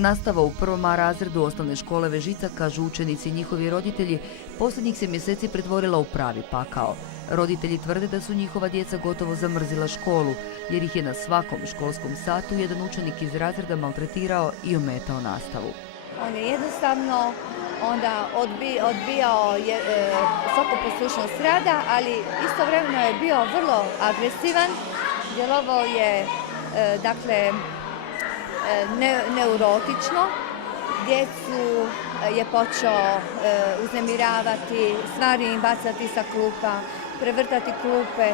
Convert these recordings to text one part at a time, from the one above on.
Nastava u prvom A razredu osnovne škole Vežica, kažu učenici i njihovi roditelji, posljednjih se mjeseci pretvorila u pravi pakao. Roditelji tvrde da su njihova djeca gotovo zamrzila školu, jer ih je na svakom školskom satu jedan učenik iz razreda maltretirao i ometao nastavu. On je jednostavno onda odbijao svaku poslušnost rada, ali istovremeno je bio vrlo agresivan, djelovao je neurotično, djecu je počeo uznemiravati, stvari im bacati sa klupa, prevrtati klupe.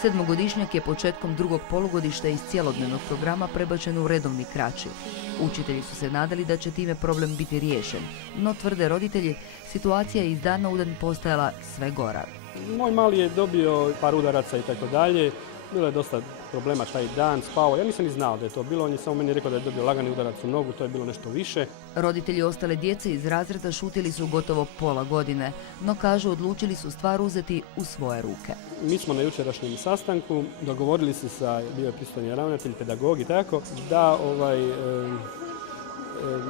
Sedmogodišnjak je početkom drugog polugodišta iz cjelodnevnog programa prebačen u redovni kraći. Učitelji su se nadali da će time problem biti riješen, no tvrde roditelji, situacija je iz dana u dan postajala sve gora. Moj mali je dobio par udaraca i tako dalje. Bilo je dosta problema taj dan, spao. Ja nisam ni znao da je to bilo, on je samo meni rekao da je dobio lagani udarac u nogu, to je bilo nešto više. Roditelji ostale djece iz razreda šutili su gotovo pola godine, no kažu odlučili su stvar uzeti u svoje ruke. Mi smo na jučerašnjem sastanku dogovorili se sa, bio je pristojni ravnatelj, pedagog i tako, da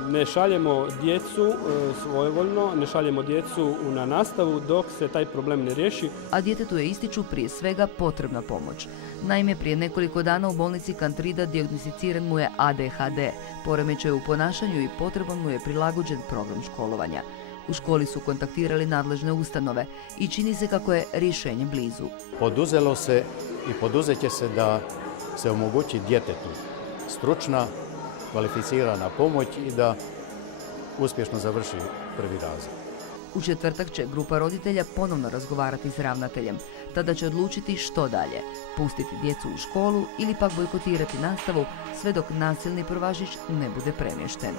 ne šaljemo djecu svojevoljno, ne šaljemo djecu na nastavu dok se taj problem ne riješi. A djetetu je, ističu, prije svega potrebna pomoć. Naime, prije nekoliko dana u bolnici Kantrida dijagnosticiran mu je ADHD, poremećaj u ponašanju i potreban mu je prilagođen program školovanja. U školi su kontaktirali nadležne ustanove i čini se kako je rješenje blizu. Poduzelo se i poduzet će se da se omogući djetetu stručna, kvalificirana pomoć i da uspješno završi prvi razred. U četvrtak će grupa roditelja ponovno razgovarati s ravnateljem. Tada će odlučiti što dalje, pustiti djecu u školu ili pak bojkotirati nastavu sve dok nasilni prvašić ne bude premješten.